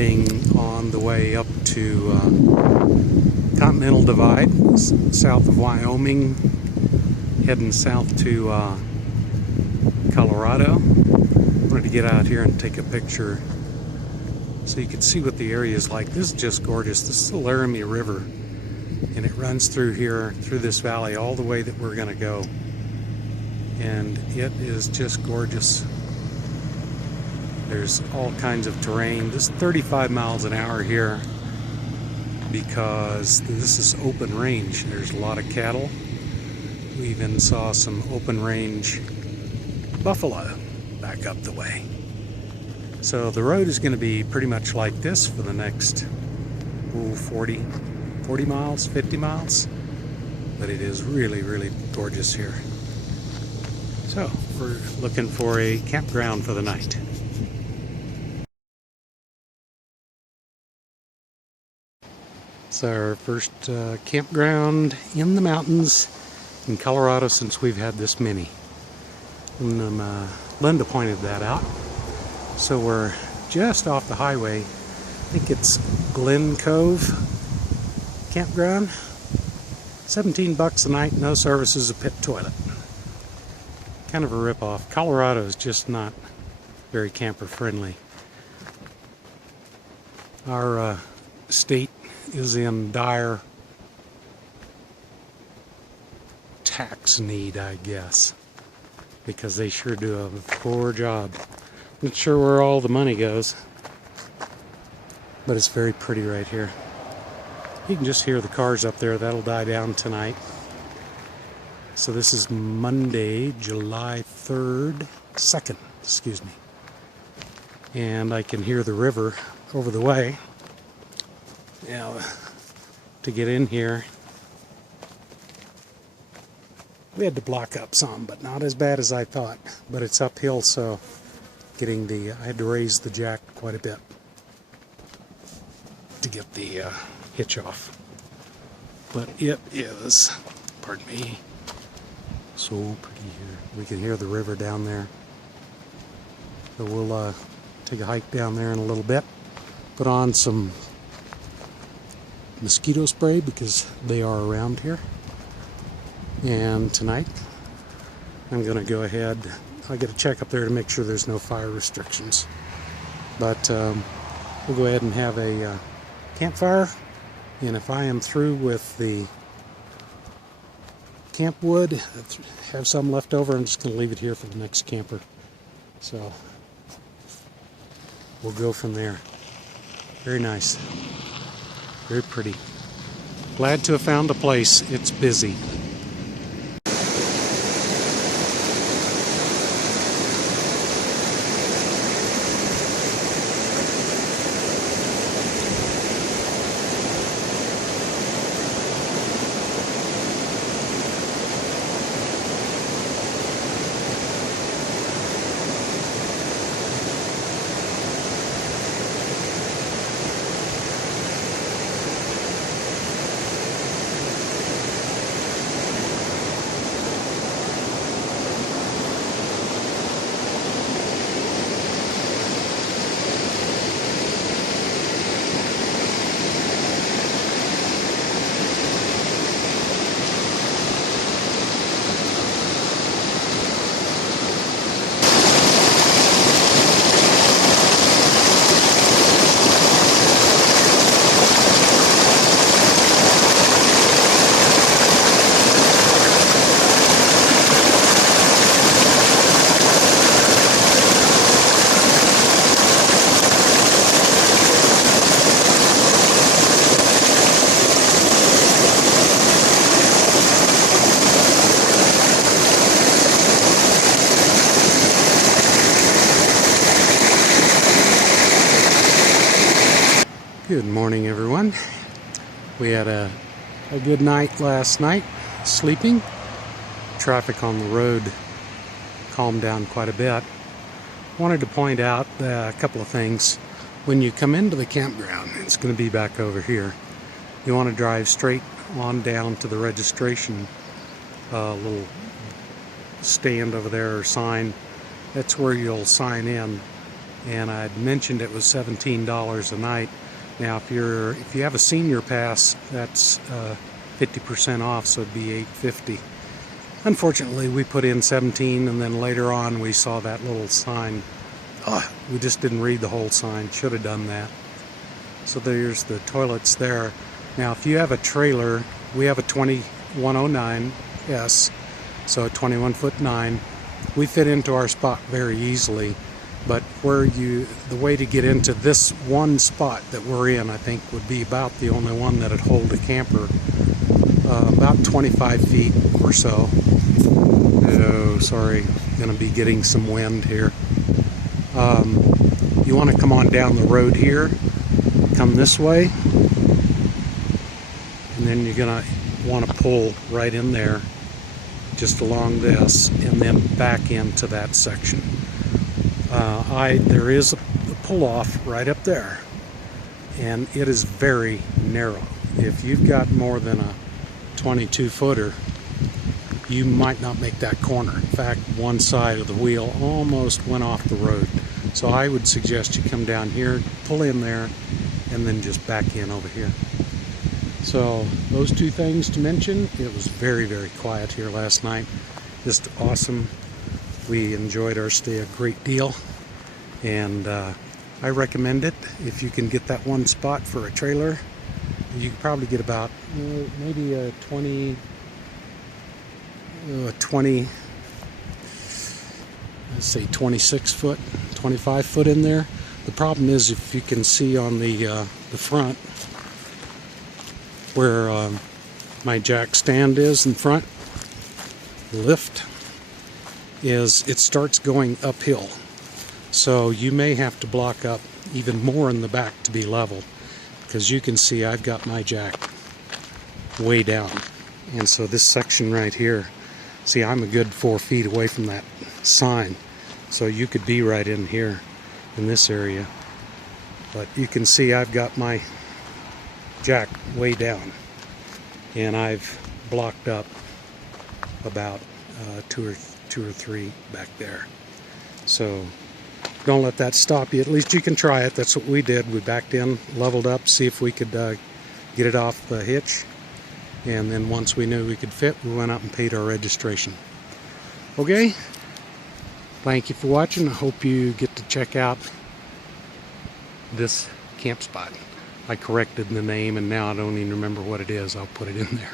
heading on the way up to Continental Divide, south of Wyoming, heading south to Colorado. Wanted to get out here and take a picture so you can see what the area is like. This is just gorgeous. This is the Laramie River, and it runs through here, through this valley, all the way that we're going to go. And it is just gorgeous. There's all kinds of terrain. This is 35 miles an hour here because this is open range. There's a lot of cattle. We even saw some open range buffalo back up the way. So the road is going to be pretty much like this for the next 40 miles, 50 miles. But it is really, really gorgeous here. So we're looking for a campground for the night. It's our first campground in the mountains in Colorado since we've had this many. And Linda pointed that out. So we're just off the highway. I think it's Glen Cove Campground. $17 a night, no services, a pit toilet. Kind of a ripoff. Colorado is just not very camper friendly. Our state is in dire tax need, I guess, because they sure do a poor job. Not sure where all the money goes, but it's very pretty right here. You can just hear the cars up there. That'll die down tonight. So this is Monday, July 2nd, excuse me. And I can hear the river over the way. Now, to get in here, we had to block up some, but not as bad as I thought. But it's uphill, so I had to raise the jack quite a bit to get the hitch off. But it is, pardon me, so pretty here. We can hear the river down there. So we'll take a hike down there in a little bit. Put on some mosquito spray because they are around here. And tonight I'm going to go ahead. I got to check up there to make sure there's no fire restrictions. But we'll go ahead and have a campfire. And if I am through with the camp wood, have some left over, I'm just going to leave it here for the next camper. So we'll go from there. Very nice. Very pretty. Glad to have found a place. It's busy. Good morning, everyone. We had a good night last night sleeping. Traffic on the road calmed down quite a bit. Wanted to point out a couple of things. When you come into the campground, it's going to be back over here. You want to drive straight on down to the registration little stand over there or sign. That's where you'll sign in and I'd mentioned it was $17 a night. Now if you have a senior pass, that's 50% off, so it'd be $8.50. Unfortunately, we put in 17, and then later on we saw that little sign. We just didn't read the whole sign. Should have done that. So there's the toilets there. Now if you have a trailer, we have a 2109S, so a 21'9". We fit into our spot very easily, but the way to get into this one spot that we're in, I think would be about the only one that'd hold a camper, about 25 feet or so. Oh, sorry, gonna be getting some wind here. You want to come on down the road here, come this way, and then you're gonna want to pull right in there, just along this, and then back into that section. There is a pull-off right up there, and it is very narrow. If you've got more than a 22-footer, you might not make that corner. In fact, one side of the wheel almost went off the road. So I would suggest you come down here, pull in there, and then just back in over here. So those two things to mention. It was very, very quiet here last night. Just awesome. We enjoyed our stay a great deal, and I recommend it. If you can get that one spot for a trailer, you can probably get about maybe a 20, let's say 26 foot, 25 foot in there. The problem is, if you can see on the front where my jack stand is in front, lift is, it starts going uphill. So you may have to block up even more in the back to be level, because you can see I've got my jack way down. And so this section right here, see, I'm a good 4 feet away from that sign. So you could be right in here in this area. But you can see I've got my jack way down, and I've blocked up about two or three back there. So don't let that stop you. At least you can try it. That's what we did. We backed in, leveled up, see if we could get it off the hitch, and then once we knew we could fit, we went up and paid our registration. Okay, thank you for watching. I hope you get to check out this camp spot. I corrected the name, and now I don't even remember what it is. I'll put it in there.